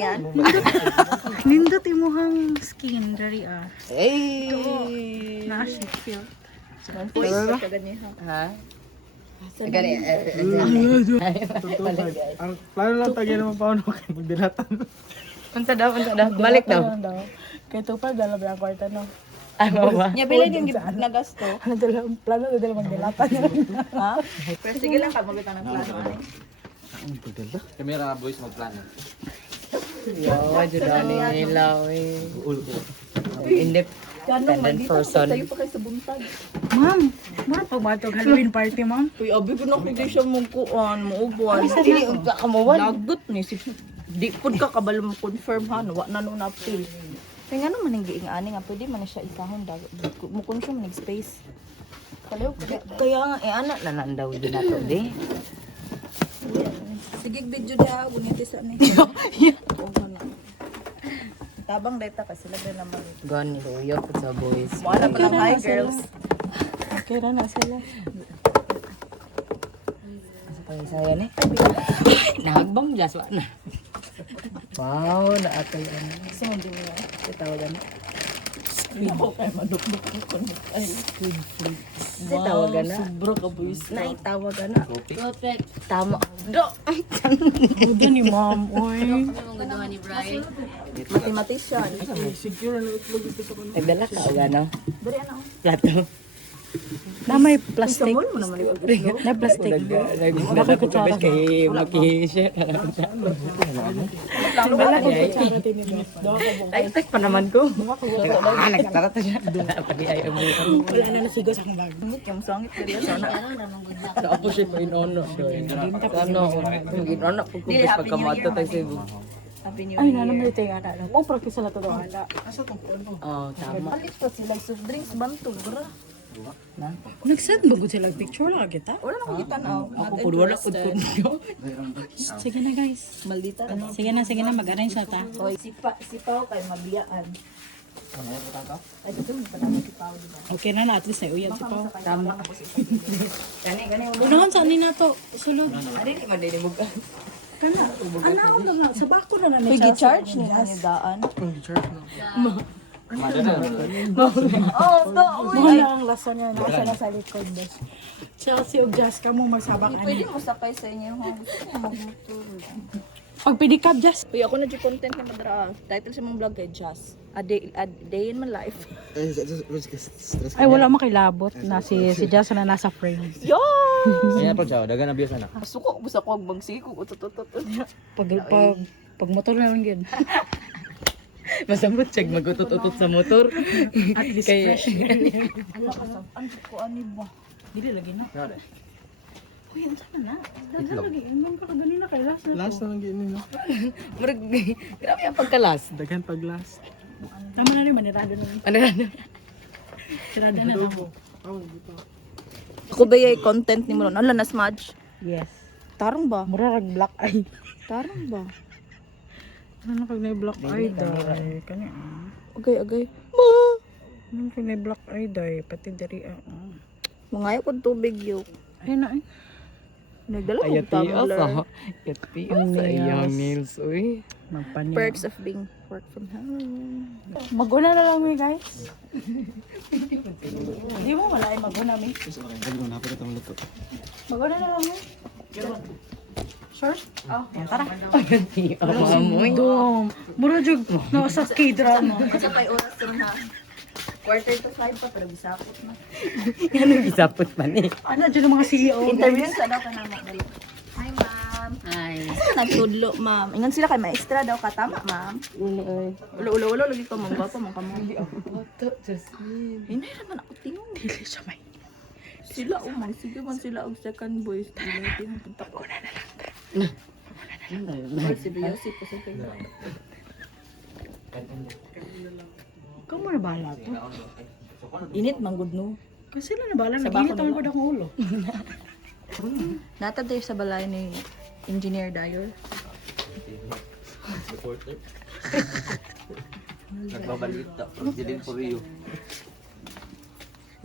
yan. Nindot imuhang skin dari Hey! na shit feel. Voice ka ganiha. Ha? Gani. Ang plano lang tagyan naman pa ano kay magdilatan. Unsa daw? Balik daw. Kaya tupad dala ba ang kwarta no. Ano ba? Nya bilin yung nagasto. Ano dala plano dala magdilatan niya. Ha? Pero sige lang kag magita ng plano ani. Kamera boys magplano. Yo, judani nila eh. Independent person. Tayo pa kay sa buntag. Ma'am, mura pa ba itong Halloween party, ma'am? Uy, abi ko na kay siya mong kuan, muubuan. Dili unta ka mo wan. Lagot ni si di pud ka kabalo mo confirm ha, wa na no na appeal. Kaya nga naman ang giing ani nga pwede man na siya isahon dag mo consume nig space. Kalayo Kaya nga anak na nandaw din nato di. sige video dia guniti sa ni. Tabang data ka sila din naman. Gone ni Luyo sa boys. Mo na pa lang hi girls. Okay na sila. Sa saya ni. Nahagbang jas wa na. Wow, naatay ano. Kasi mo din niya. Tawagan. Ako kay madukduk ko ni ay. Sa tawagan na. Sobra ka boys. Nay tawagan na. Perfect. Tama. Do. Buda ni ma'am, oy. Ano ang gagawa ni Brian? Mathematician. Nagdala ka o gano? Dali ana. Plato. Na may plastic. Mo naman ikaw. Na plastic. Nagdala ko sa kay makihishare. Wala ko kutsara tinido. Ay, tek pa naman ko. Nagtarat na siya. Pati ay ang buka. Wala na nasigo sa akong bag. Ngit yung sangit diri sa na. Sa ako siya pa inono. Ano, inono po kung pagkamato tayo sa ibo. Happy New Ay, Year. na naman ito yung ana. Oh, practice na ito daw ana. Oo, tama. Palit pa sila soft drinks banto bra. Nag-send ba gud sila picture lang kita? Wala na kita na. Ako po wala po po. Sige na guys. Maldita ano. Sige na mag-arrange na ta. Hoy, sipaw kay mabiyaan. Ay, dito mo pa naman sipaw, di ba? Okay na at least ay uyab si Pao. Tama. Gani. Unahon sa ni nato sulod. Ano di madinibog ka? Kana. Ana ako lang sa bako na na Uy, gi-charge ni ang daan. Oh, to. Mo na ang lason niya nasa na sa likod boss. Chelsea ug Jazz ka mo magsabak Pwede ani. mo sakay sa inyo ha. Gusto ko magmotor. Pag pedicab Jazz. Uy, ako na di content na madara. Title sa mong vlog kay Jazz. A day in my life. Ay wala man kay labot na si Jazz na nasa frame. Yo! Kaya po siya, dagan na biya sana. Suko, gusto ko magsiko. Ututututu. Pag motor na lang yun. Masamot siya magutot-utot sa motor. At least Kaya- fresh. Ano ko ani ba? Dili lagi na. Nare. Uy, ang sana na. Dagan lagi. Ang ka ganina kay last na. Last na lang gini no. Murag, grabe ang pagkalas. Daghan pag last. Tama na rin manirado na. Ano na? Sirada na. Ako ba yung content ni mo ron? Ala na smudge? Yes. Tarong ba? Mura rag black eye. Tarong ba? Ano kag na black eye dai? Kanya. Agay. Ano kag na black eye dai pati diri Mangayo ko tubig yun. Ay na ay. Nagdala ko Ayati tumbler. asa. Ayati asa iyang nails. Uy. Magpanya. Perks of being work from home. Maguna na lang mi guys. Di mo wala ay maguna mi. Maguna na lang mi. Sure? Oh, tara. Ayati amoy. Dom. Mura jud no sa K-drama. Kasi kay oras rin ha. 4:45 pa pero bisapot na. Ano gisapot man eh. Ano dyan ang mga CEO? Interview sa daw ka na dali. Hi ma'am. Ay. Saan nagtudlo ma'am? Ingon sila kay maestra daw ka tama ma'am. Ulo lagi ko mong gwapo mong kamo. Auto, Jasmine. Hindi naman ako tingong. Dili siya may. Sila umang sige man sila og second boys. Dili tingong punta ko na lang. Ay, si Biyosi po sa kayo. Ikaw mo na bahala to. Init manggod no. Kasi sila na bahala. Sa Nag-init bako naman na ko akong ulo. Natad tayo sa balay ni Engineer Dyer. Nagbabalita. President for you.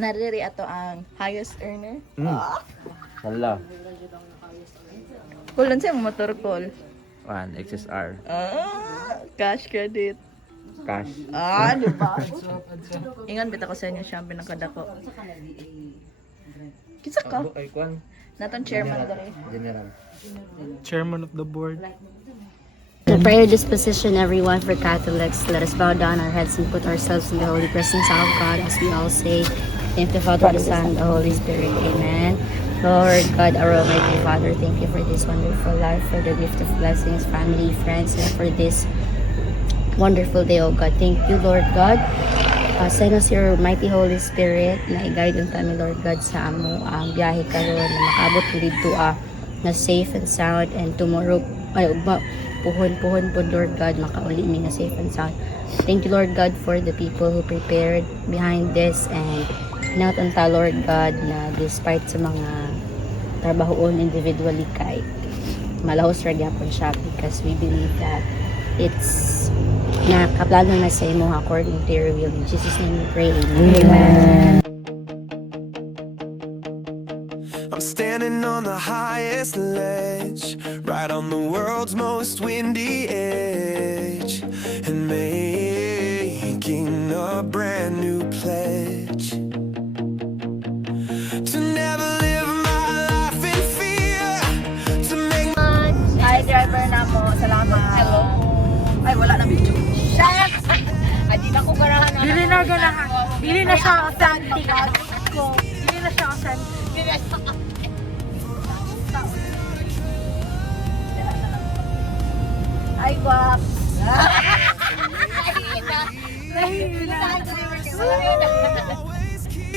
Nariri ato ang highest earner. Hala. Kulan siya motor call. One, XSR. Cash credit. Cash. Di ba? Ingan, bita ko sa inyo siyang pinakadako. Kisa ka? Ay, kuan. Natang chairman na dali. General. Chairman of the board. The prayer disposition, everyone, for Catholics. Let us bow down our heads and put ourselves in the holy presence of God as we all say, in the Father, the Son, the Holy Spirit. Amen. Lord God, our Almighty Father, thank you for this wonderful life, for the gift of blessings, family, friends, and for this wonderful day, oh God. Thank you, Lord God. Send us your mighty Holy Spirit na i-guide ang kami, Lord God, sa amo ang biyahe karon na makabot dito na safe and sound, and tomorrow ay ugma puhon po, Lord God, makauli mi na safe and sound. Thank you, Lord God, for the people who prepared behind this, and not unta, Lord God, na despite sa mga trabahoon individually kay malahos ra gyapon siya, because we believe that it's nakaplano na sa imo according to your will. In Jesus' name we pray. Amen. I'm standing on the highest ledge, right on the world's most windy edge, and making a brand new pledge to never live my life in fear, to make my Hi, driver na mo. Salamat. Hello. Ay, wala na video. Ay, di na ko ganahan. Dili na siya authentic. Dili na siya authentic. Ay, wak. always keep.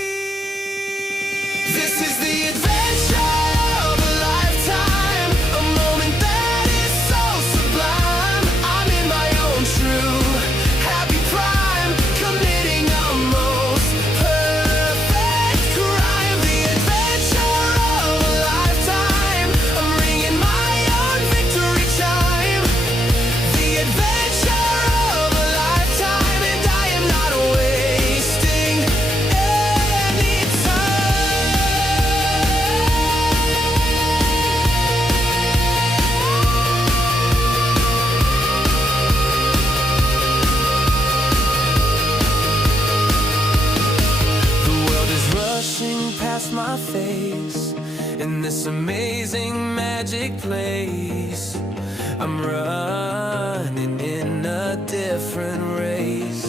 This is the adventure of a lifetime, a moment that is so sublime. I'm in my own true happy prime, committing a most perfect crime. The adventure of a lifetime, I'm ringing my own victory chime. The adventure of a lifetime, and I am not wasting any time. The world is rushing past my face in this amazing magic place. I'm running in a different race.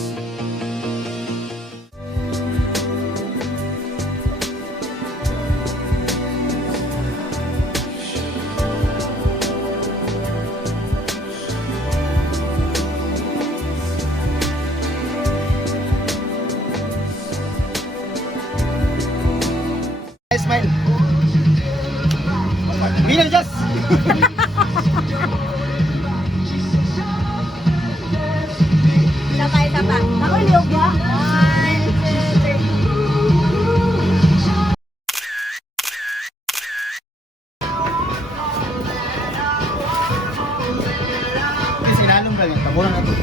Smile. Bilang just. Isa pa. Ako, liog ya. 1, 2, 3. Kasi sinalong ba yan? Tabunan natin.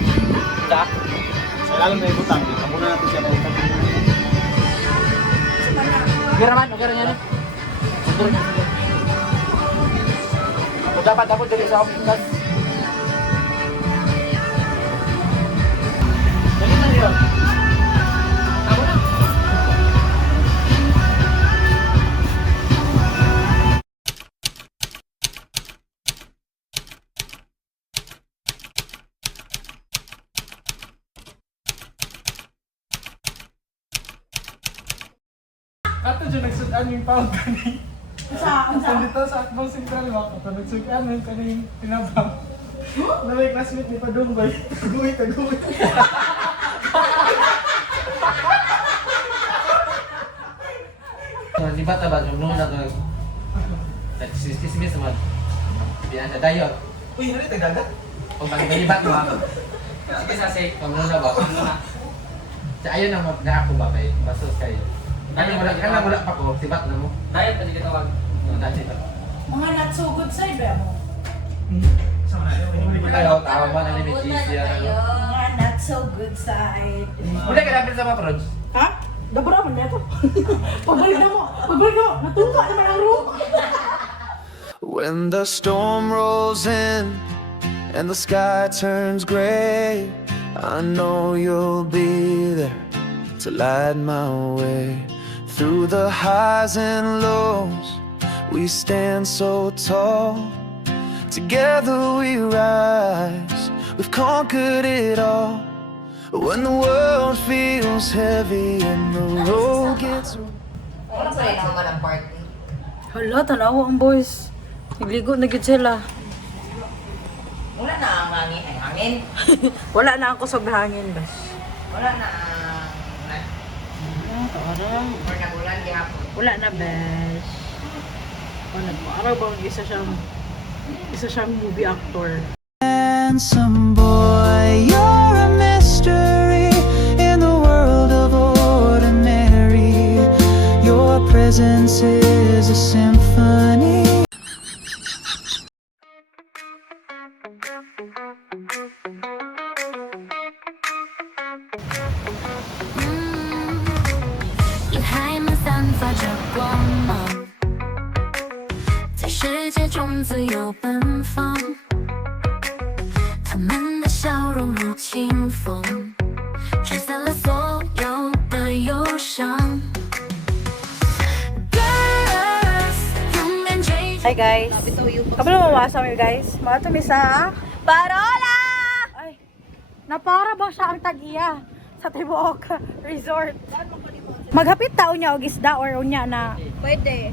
Da? Sinalong na yung butang. Tabunan natin siya pautang. Okay naman, okay rin yan. So, dapat dili sa office class. Dali na yun. Ako na. Ato dyan nagsudan yung pound kanin. Sa Dito sa Akbang Sentral ba? Ato nagsudan yung kanin tinabang. Na may classmate ni Padumbay. Taguwi. So, di ba tabas yung nung na to? Nagsismis naman. Biyan sa dayo. Uy, ano yung tagada? Kung mag-ibalibat mo ako. Sige sa sake, kung muna ba? Sa ayaw na ako ba kayo? Basos kayo. Kaya wala pa ko, sibat na mo. Dahil pa di ka tawag. mga not so good side ba mo? Tayo, tama na ni Cheese yan. Mga not so good side. Muna ka namin sa mga prods. Ha? Dabra man neto. Pagbalik na mo. Natuka naman ang room. When the storm rolls in and the sky turns gray, I know you'll be there to light my way. Through the highs and lows, we stand so tall. Together we rise, we've conquered it all. When the world feels heavy and the road gets Wala pa rin naman ang party. Hala, tanawa ang boys. Nagligo na gid sila. Wala na ang hangin. Wala na ako sa hangin, bas. Wala na ang ulan. Or nagulan gihapon. Wala na, bes. Araw bang isa siyang movie actor. handsome boy, you're a mystery in the world of ordinary. Your presence is a symphony. Hi guys. Kabalo mawasa mo guys. Mato mi sa Parola! ay napara ba siya ang tag-iya sa Tibuok Resort. Maghapit tao niya og isda or unya na Pwede.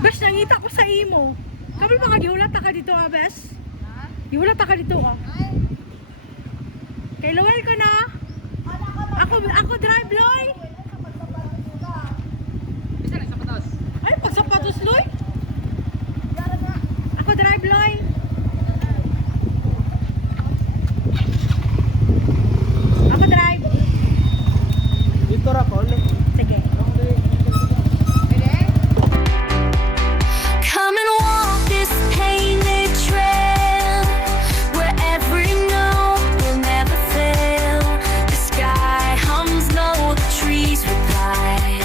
Bes, nangita ko sa imo. Kabalo ba ka gihulat ka dito ha, Bes? Gihulat ka dito ha. Kay Lowell ko na. Ako drive, Loy. Ay, pagsapatos, Loy. Ako drive, Loy. Ako drive. Dito ra ko ulit. Sige. Come and walk this painted trail where every note will never fail. The sky hums low, the trees reply.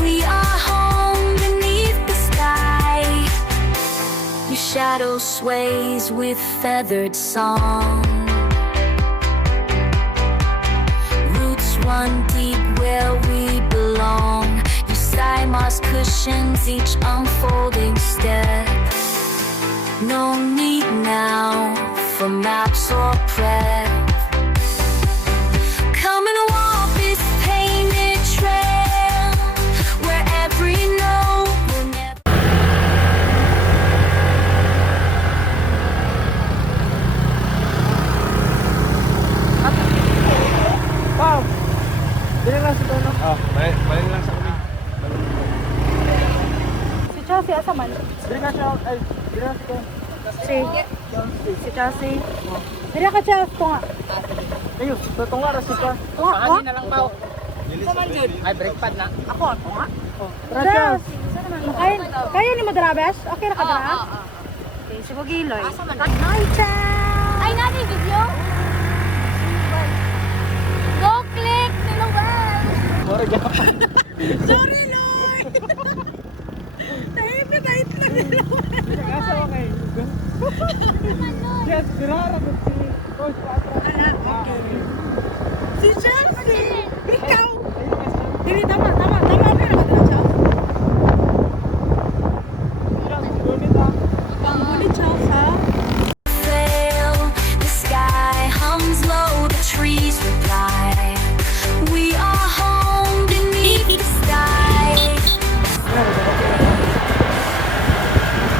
We are home beneath the sky. Your shadow sways with feathered song. Roots run deep where we belong. You sigh moss cushions each unfolding step. No need now for maps or prep. Come and walk this painted trail where every note will never. Wow! Dili lang sa tono. Oh, balik lang sa kami. Si Chelsea, asa man? Dili ka siya, ay, dili lang sa tono. Si Chelsea. Dili ka Chelsea ko nga. Ayun, tutunga ra si ka. Tunga ko? na lang pa. Ay, brake pad na. Ako nga. Chelsea. Kaya ni mo Drabes? Okay na ka dra? Okay, si Bogiloy. Hi, Chelsea! Ay, nani video? Go click ni Noel. Sorry, Lord! Naipit na nila. Asa wa kay. Yes, dirara ko si Coach Patra. Okay. Si Chelsea! Ikaw! Dili, tama. Okay na ka dra, Chelsea? Panggulit, Chelsea, ha? Fail. The sky hums low, the trees reply. We are home beneath the sky.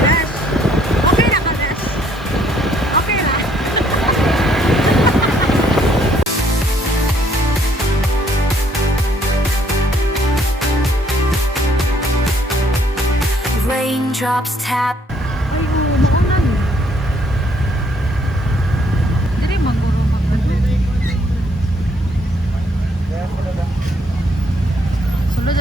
Bes! Okay na ka, Bes? Okay na? Raindrops tap. Ay, maanan. Dili, maguro. Sunod.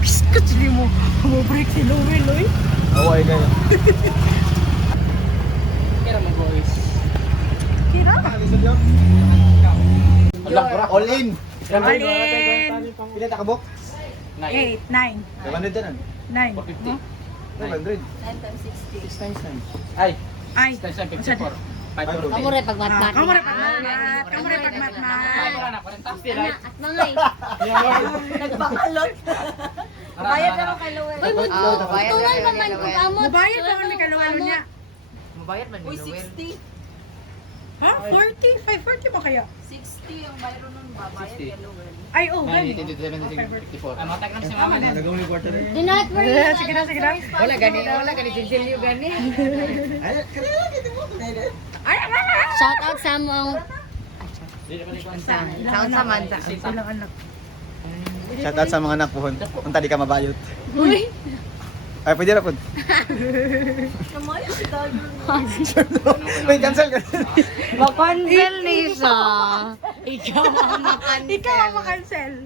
Biscuit, hindi mo break Si Louie, Louie. Away kayo. Kira mo boys. Kira? All in. Alin. Pila ta kabok? 8, 9, 500 dyan. 9. 500. 9 times 60. 6 times 9. Ay, Ay. 54. Kamu rin pagmatmat. Kamu rin pagmatmat. Kamu rin pagmatmat. At mga Nagbakalot. Bayad na lang kay Lowell. Uy, tungal pa man kung amot. Mubayad pa kami kalawalo niya. Mabayad man Uy, ni Noel. 60. Ha? 40? 540 ba kaya? 60 ang bayro nun ba? Bayad kay Lowell. Ay, oh, gani. 54. Ano tag na si mama na. Nagawin yung quarter. Do not worry. Sige na, sige na. Wala gani sinsilyo gani. Ay, kanina lang ito mo. Shout out sa mga Silang anak. Shout out sa mga anak pohon. Kung tadi ka mabayot. Uy! Ay, pwede na po. Kamaya si Dagger. Wait, cancel ka. Makancel Lisa. Ikaw ang makancel. Ikaw ang makancel.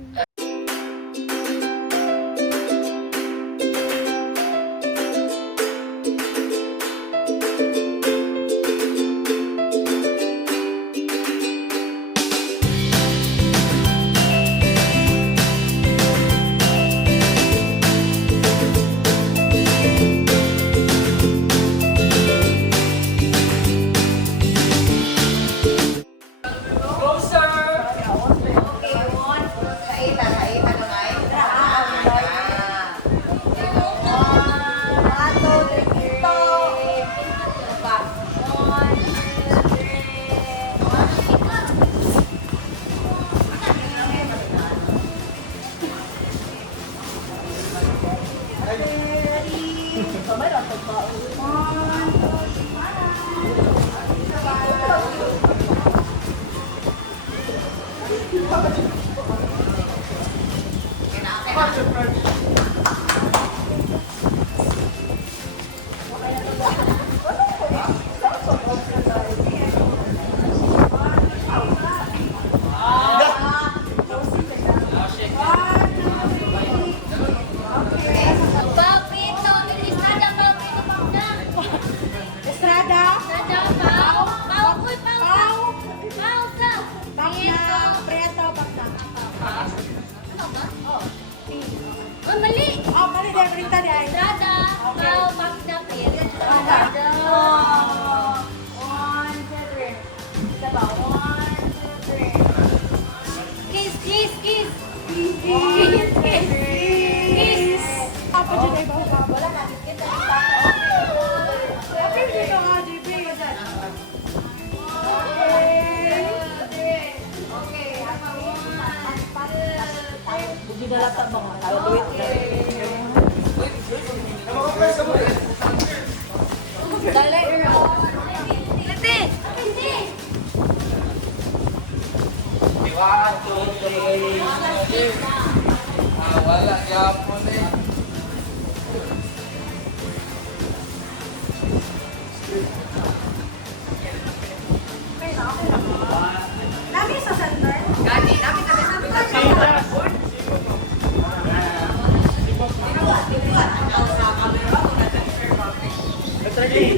Papito, Estrada, Papito, Pagda. Estrada. Estrada, Pau. Pau, uy, Pau. Pau, sa. Bakla. Preto. Bakla. Ano ba? Oh, mali. Oh, mali din. Rinta din. Estrada, Pau, Pagda, Prieto. Estrada. Oh. 1, 2, 3. Isa ba? 1, 2, 3. Kiss, kiss, kiss. Kiss. Kiss, kiss. Kiss. Apa dyan ay bawa? Wala na. Okay, dito nga, JP. Ginalata ba nga? Tayo do it. Dali. Lati. Lati. 1, 2, 3. Wala yapon eh. Lagi sa center. Okay.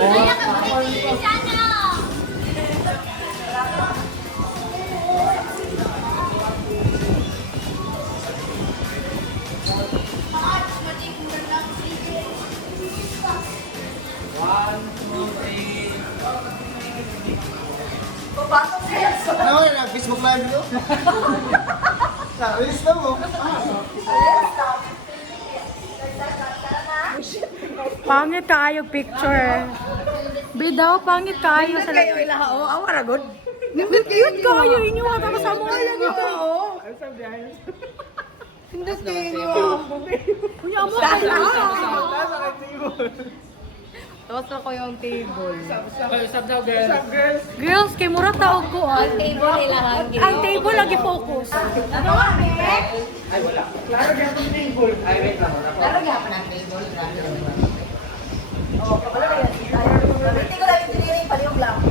Kaya ka pagkakili sana. Ano na Facebook live nyo? Release na mo. Pangit kayo picture. Bidaw, pangit kayo sa Kayo ilaha o. Awara good. Yun kayo, inyo ka tapos sa mga lang ito. Hindi kayo. Kuya mo kayo. Tapos ako yung table. Usap daw, girls. Usap, girls. Girls, kay mura taog ko. Ang table lagi focus. Ano nga, Ay, wala. Klaro niya itong table. Ay, wait lang. Klaro nga pa ng table. Oo, kapala na yan. Hindi ko lang yung tiniring, palihog lang.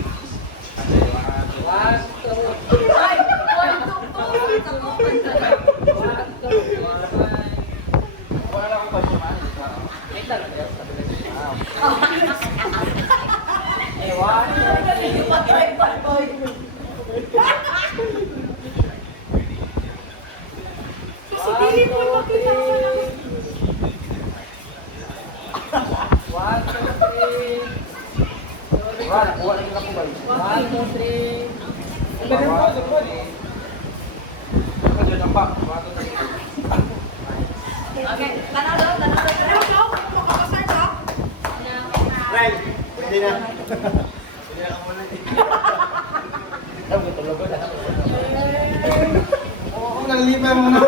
Oo, nalilipay mo na.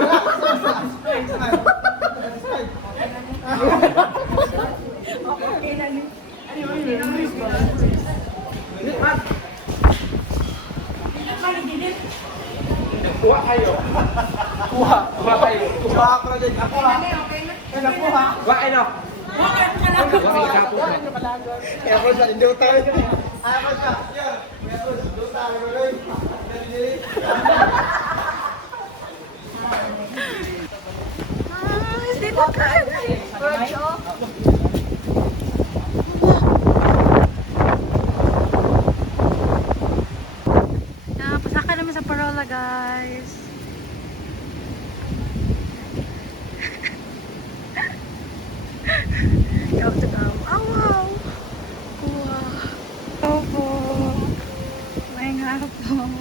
Kuha kayo. Kuha kayo. Kuha ako na din. Ako ha. Kaya kuha. Kuha kayo. Kaya ako sa induta. Ako sa. Kaya ako sa induta. Dito ka. Pasaka namin sa Parola, guys. Go to go. Oh, wow. Wow. Opo. May hapon.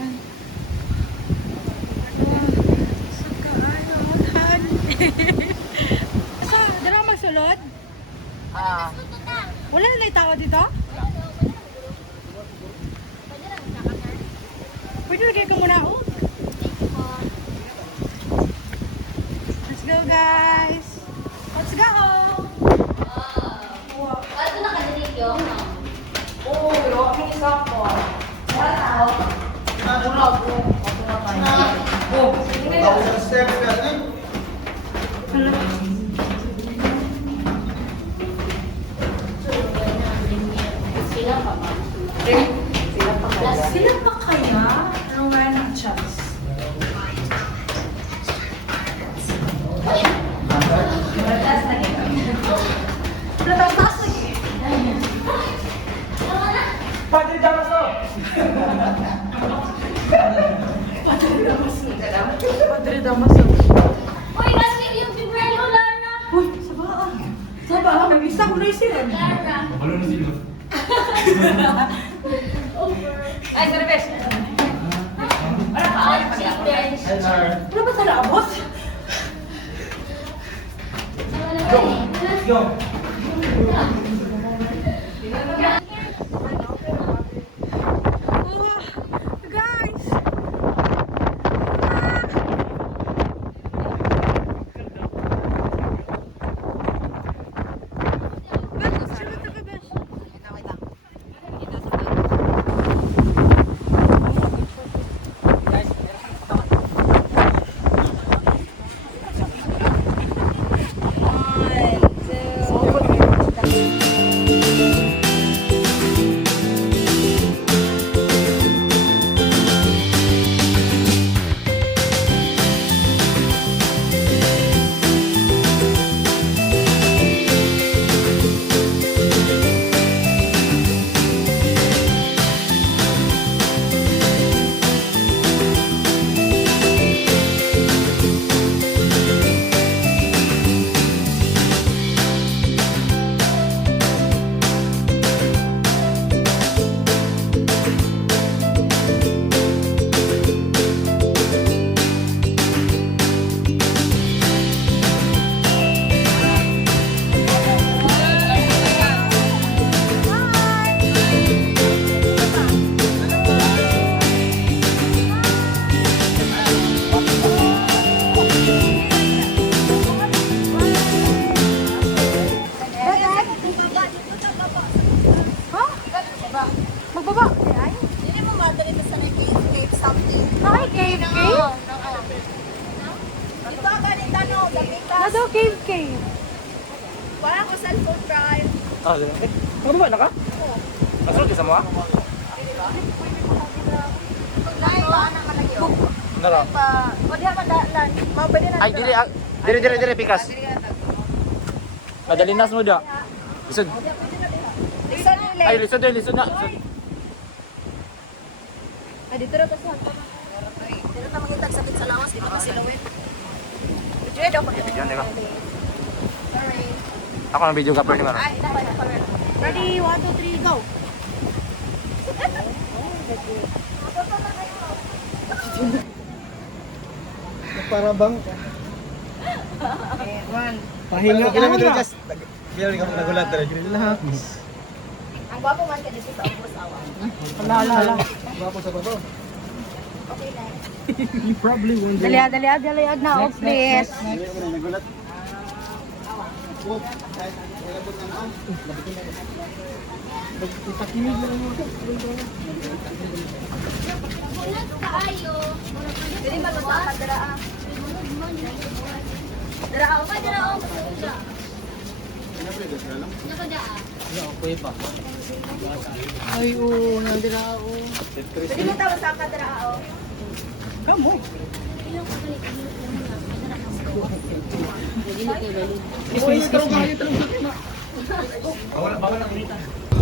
Sa kaayuhan. Asa, dala magsulod? Wala na yung tao dito? Pwede lagay ka muna, oh. Let's go, guys. Let's go. Ako sa steps ka. Sila pa kaya? Rowena Chats. Padre Damaso! Padre Damaso. Uy, kasi yung vibrato, Lara. Uy, sabaan. Sabaan, nag-isa ko na yung sila. Lara. Wala na sila. Ay, Cerves. Para ka ay challenge. Wala ba sana abot? Go! Guys! Nado cave. Wala ko cellphone drive. Ah, dito. Ano ba naka? Asul ka sa mo? Nara. O diha man dalan. Mao pwede na. Ay, dire pikas. Madali nas mo da. Lisod. Listen nila. Ay, lisod na. Lisod. Ay dito ra ta sa hagdan. Dito ta mangitag sakit sa lawas, di ba kasi lawit. Video daw ko. Yan, teka. Ako ng video capture ni Maro. Ay, dapat na correct. Ready, 1, 2, 3, go. Para bang pahinga ka na. Just bilang ka nagulat dere. Relax. Ang gwapo man ka dito sa ubos awan. Ala. Bapo sa bato. Okay na. You probably wonder. Dali na, oh, please. Nagulat. Ipakinig lang mo. Dili man mo sa dara. Dara pa dara. Ay, oo, nandira ako. Dili mo tawo sa dara.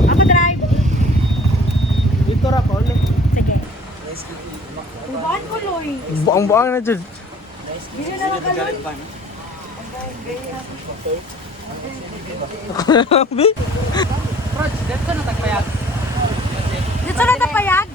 Ako drive. Dito ra ko. Sige. Ubaan ko, Loy. Buang na jud. Dili na lang ka, Loy. Dito na tapayag?